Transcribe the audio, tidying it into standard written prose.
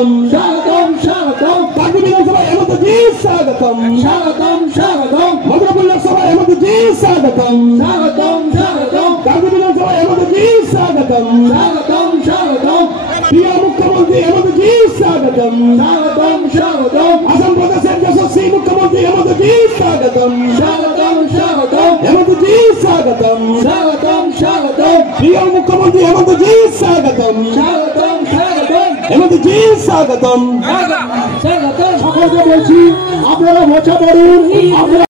স্বাগতম স্বাগতম স্বাগতম কাকদ্বীপ বিধানসভা হেমন্তজি স্বাগতম স্বাগতম স্বাগতম মধুরাপুর লোকসভা হেমন্তজি স্বাগতম স্বাগতম স্বাগতম কাকদ্বীপ বিধানসভা হেমন্তজি স্বাগতম স্বাগতম স্বাগতম প্রিয় মুখ্যমন্ত্রী হেমন্তজি স্বাগতম স্বাগতম স্বাগতম আসাম প্রদেশের যশস্বী মুখ্যমন্ত্রী হেমন্তজি স্বাগতম স্বাগতম স্বাগতম হেমন্তজি স্বাগতম স্বাগতম স্বাগতম প্রিয় মুখ্যমন্ত্রী হেমন্তজি স্বাগতম স্বাগতম স্বাগতম হেমন্তজি স্বাগতম স্বাগতম সকলকে বলছি আপনারা ভোট করুন।